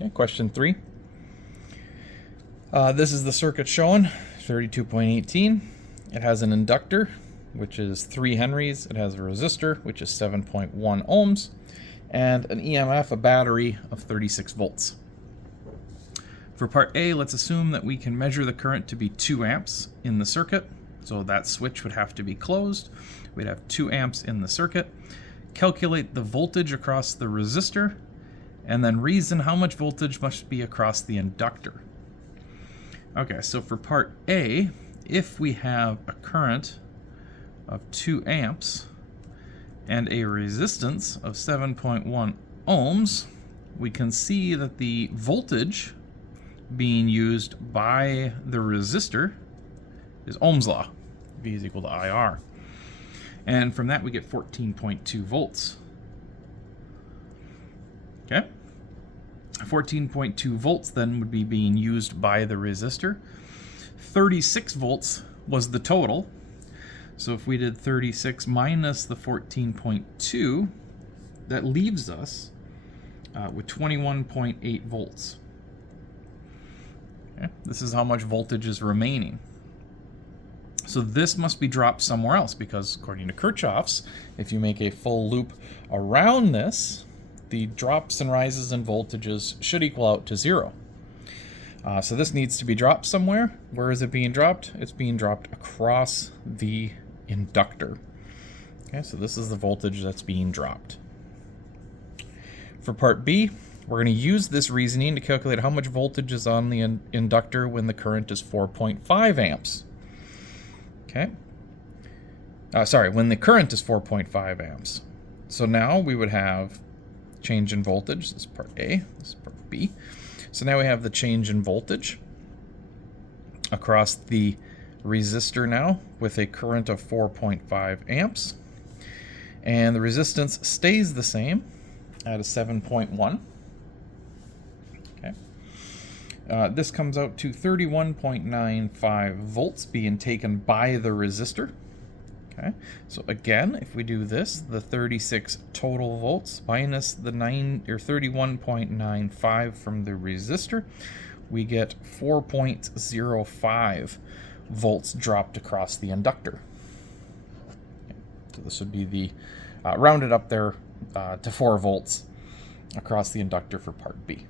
Okay, question 3. This is the circuit shown, 32.18. It has an inductor, which is 3 henries. It has a resistor, which is 7.1 ohms, and an EMF, a battery, of 36 volts. For part A, let's assume that we can measure the current to be 2 amps in the circuit. So that switch would have to be closed. We'd have 2 amps in the circuit. Calculate the voltage across the resistor, and then reason how much voltage must be across the inductor. Okay, so for part A, if we have a current of 2 amps and a resistance of 7.1 ohms, we can see that the voltage being used by the resistor is Ohm's law. V is equal to IR. And from that we get 14.2 volts. Okay? 14.2 volts then would be being used by the resistor. 36 volts was the total. So if we did 36 minus the 14.2, that leaves us with 21.8 volts. Okay? This is how much voltage is remaining. So this must be dropped somewhere else, because according to Kirchhoff's, if you make a full loop around this, the drops and rises in voltages should equal out to 0. So this needs to be dropped somewhere. Where is it being dropped? It's being dropped across the inductor. Okay, so this is the voltage that's being dropped. For part B, we're going to use this reasoning to calculate how much voltage is on the inductor when the current is 4.5 amps. Okay. When the current is 4.5 amps. So now we would have change in voltage. This is part A, this is part B. So now we have the change in voltage across the resistor now with a current of 4.5 amps. And the resistance stays the same at a 7.1. Okay. This comes out to 31.95 volts being taken by the resistor. Okay, so again, if we do this, the 36 total volts minus the 31.95 from the resistor, we get 4.05 volts dropped across the inductor. Okay, so this would be the rounded up there to 4 volts across the inductor for part B.